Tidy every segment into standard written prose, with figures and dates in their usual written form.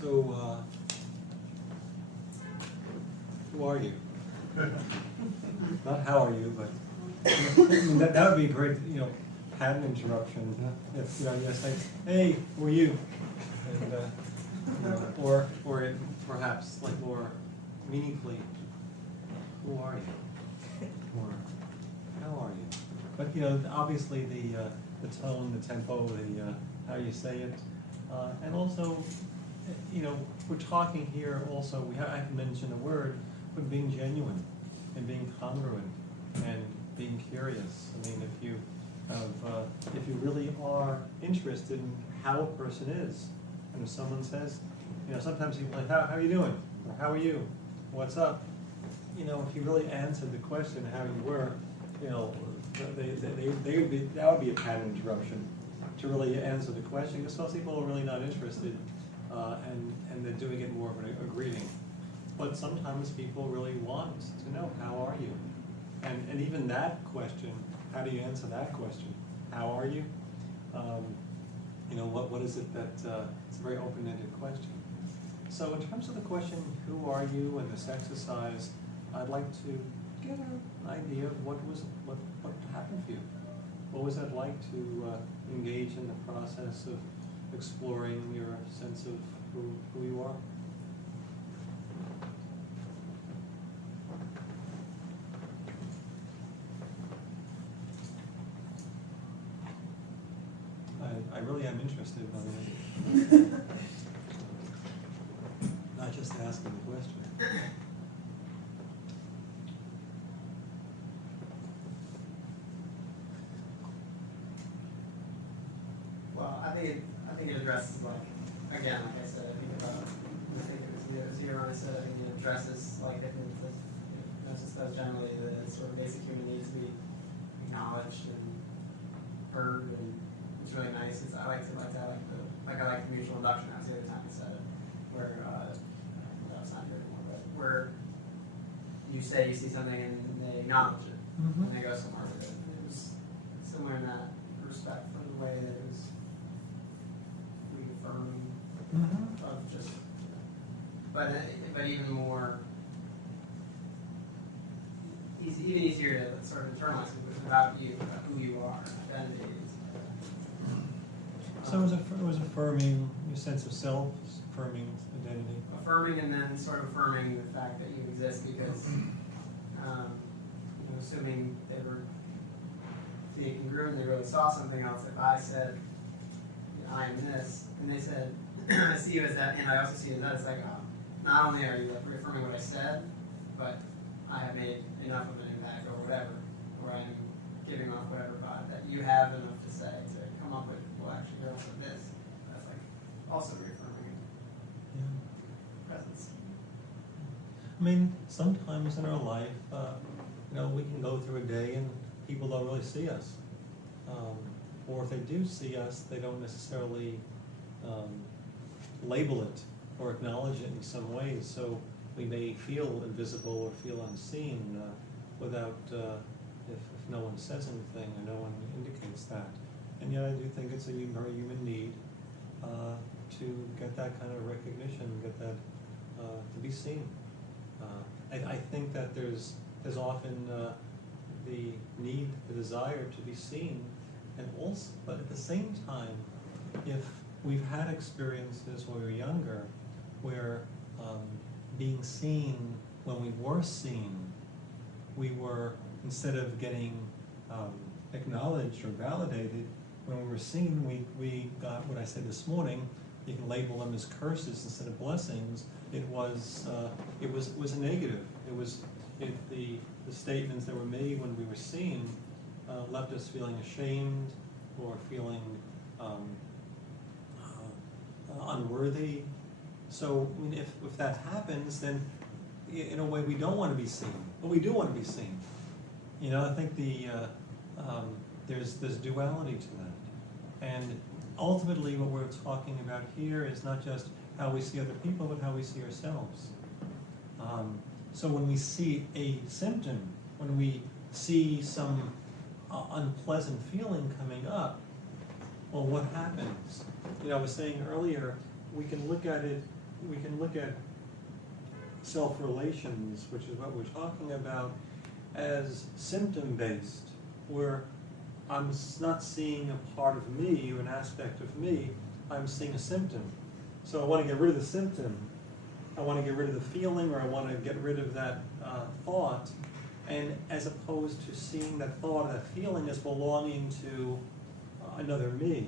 So, who are you? Not how are you, but I mean, that would be a great, pattern interruption. If you say, "Hey, who are you?" And or perhaps like more meaningfully, "Who are you?" Or "How are you?" But obviously the tone, the tempo, the how you say it, and also, we're talking here. Also, I haven't mentioned a word, but being genuine and being congruent and being curious. I mean, if you really are interested in how a person is, and if someone says, sometimes people are like, how are you doing? Or how are you? What's up? If you really answered the question how you were, they would be, that would be a pattern interruption to really answer the question, because most people are really not interested, and they're doing it more of a greeting. But sometimes people really want to know, how are you? And even that question, how do you answer that question? How are you? What is it that, it's a very open-ended question. So in terms of the question, who are you, and this exercise, I'd like to get an idea of what happened for you. What was it like to engage in the process of exploring your sense of who you are? I really am interested, by the way. Not just asking the question. Well, I think it addresses, again, like I said, I think it was here when I said, I think it addresses hypnosis does generally the sort of basic human needs to be acknowledged and heard, and it's really nice. I like the mutual induction. That was the other time I said it, where that's not here anymore, but where you say you see something and they acknowledge it, and they go somewhere with it. And it was similar in that respect, from the way that it was reaffirming of just, but even more, even easier to sort of internalize it, which is about you, about who you are, identity. So it was affirming your sense of self, affirming identity. Affirming, and then sort of affirming the fact that you exist, because assuming they were being congruent, they really saw something else. If I said, I am this, and they said, I see you as that, and I also see you as that, it's like, not only are you reaffirming what I said, but I have made enough of an impact, or whatever, or I'm giving off whatever vibe that you have enough to say to come up with, well, actually, you're also this. That's also reaffirming presence. I mean, sometimes in our life, we can go through a day and people don't really see us. Or if they do see us, they don't necessarily label it or acknowledge it in some ways. So we may feel invisible or feel unseen without, if no one says anything or no one indicates that. And yet I do think it's a very human need to get that kind of recognition, get that to be seen. I think that there's often the need, the desire to be seen, and also, but at the same time, if we've had experiences when we were younger, where being seen, when we were seen, we were, instead of getting acknowledged or validated, when we were seen, we got what I said this morning. You can label them as curses instead of blessings. It was a negative. The statements that were made when we were seen left us feeling ashamed or feeling unworthy. So I mean, if that happens, then in a way we don't want to be seen, but we do want to be seen. I think there's duality to that, and ultimately what we're talking about here is not just how we see other people, but how we see ourselves. So when we see a symptom, when we see some unpleasant feeling coming up, well, what happens? I was saying earlier, we can look at it we can look at self-relations, which is what we're talking about, as symptom-based, where I'm not seeing a part of me or an aspect of me, I'm seeing a symptom. So I want to get rid of the symptom, I want to get rid of the feeling, or I want to get rid of that thought, and as opposed to seeing that thought or that feeling as belonging to another me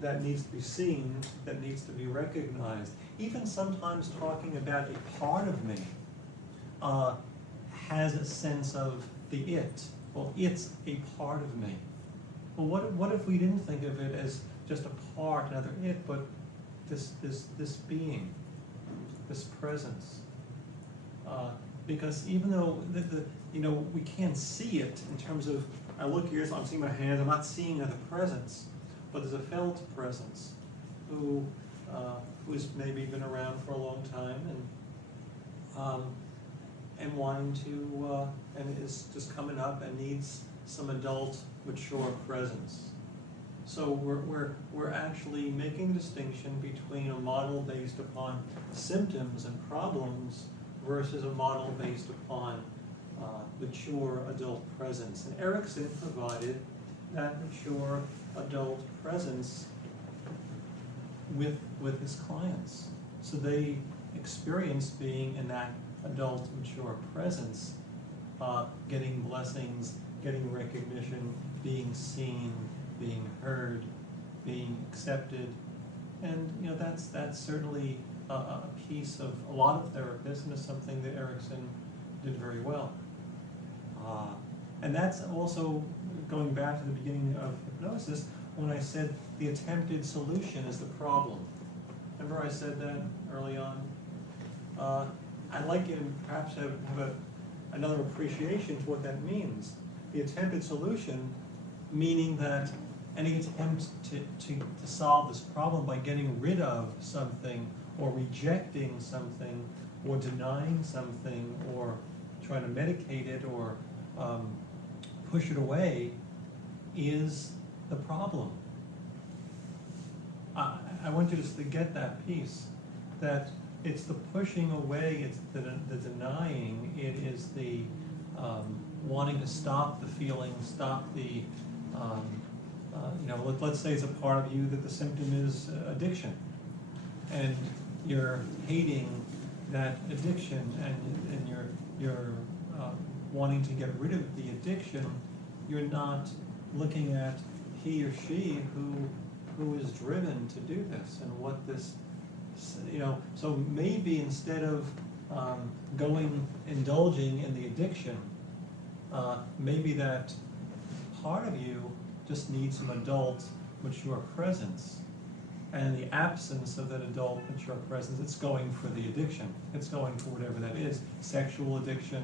that needs to be seen, that needs to be recognized. Even sometimes talking about a part of me has a sense of the it. Well, it's a part of me. Well, what if we didn't think of it as just a part, another it, but this being, this presence? Because even though we can't see it in terms of, I look here, so I'm seeing my hands, I'm not seeing another presence, but there's a felt presence who's maybe been around for a long time and wanting to and is just coming up and needs some adult, mature presence. So we're actually making a distinction between a model based upon symptoms and problems versus a model based upon mature adult presence. And Erickson provided that mature adult presence with his clients. So they experienced being in that adult mature presence, getting blessings, getting recognition, being seen, being heard, being accepted. And that's certainly a piece of a lot of therapists, and is something that Erickson did very well. And that's also going back to the beginning of hypnosis, when I said the attempted solution is the problem. Remember I said that early on? I'd like you to perhaps have another appreciation to what that means. The attempted solution, meaning that any attempt to solve this problem by getting rid of something, or rejecting something, or denying something, or trying to medicate it, or push it away, is the problem. I want you just to get that piece, that it's the pushing away, it's the denying, it is the wanting to stop the feeling, stop the, let's say it's a part of you that the symptom is addiction, and you're hating that addiction, and you're wanting to get rid of the addiction. You're not looking at he or she who is driven to do this, and what this, so maybe instead of indulging in the addiction, maybe that part of you just needs some adult, mature presence. And in the absence of that adult, mature presence, it's going for the addiction. It's going for whatever that is. Sexual addiction,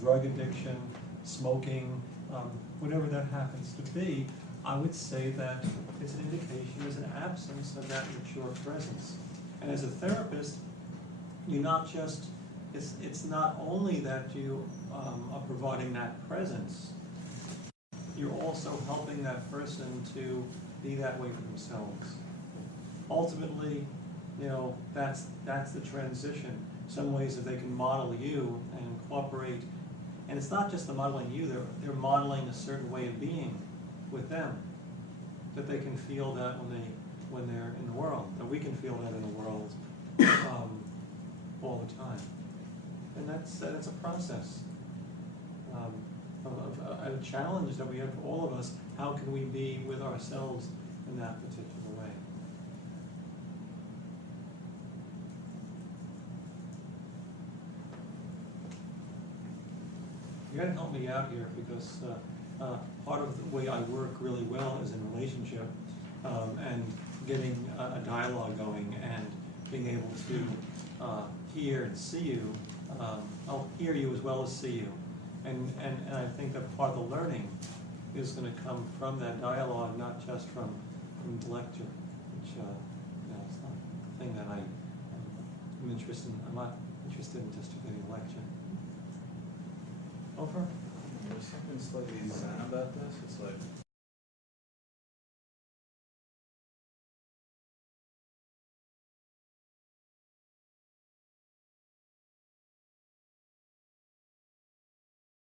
drug addiction, smoking, whatever that happens to be. I would say that it's an indication, there's an absence of that mature presence. And as a therapist, you're not just, it's not only that you are providing that presence, you're also helping that person to be that way for themselves. Ultimately, that's the transition. Some ways that they can model you and cooperate. And it's not just the modeling you, they're modeling a certain way of being with them, that they can feel that when they're in the world, that we can feel that in the world all the time. And that's a process, a challenge that we have for all of us. How can we be with ourselves in that particular way? You gotta help me out here, because part of the way I work really well is in relationship, and getting a dialogue going, and being able to hear and see you. I'll hear you as well as see you. And I think that part of the learning is going to come from that dialogue, not just from the lecture, which it's not a thing that I'm interested in. I'm not interested in just giving a lecture. Over? There's something slightly zen about this. It's like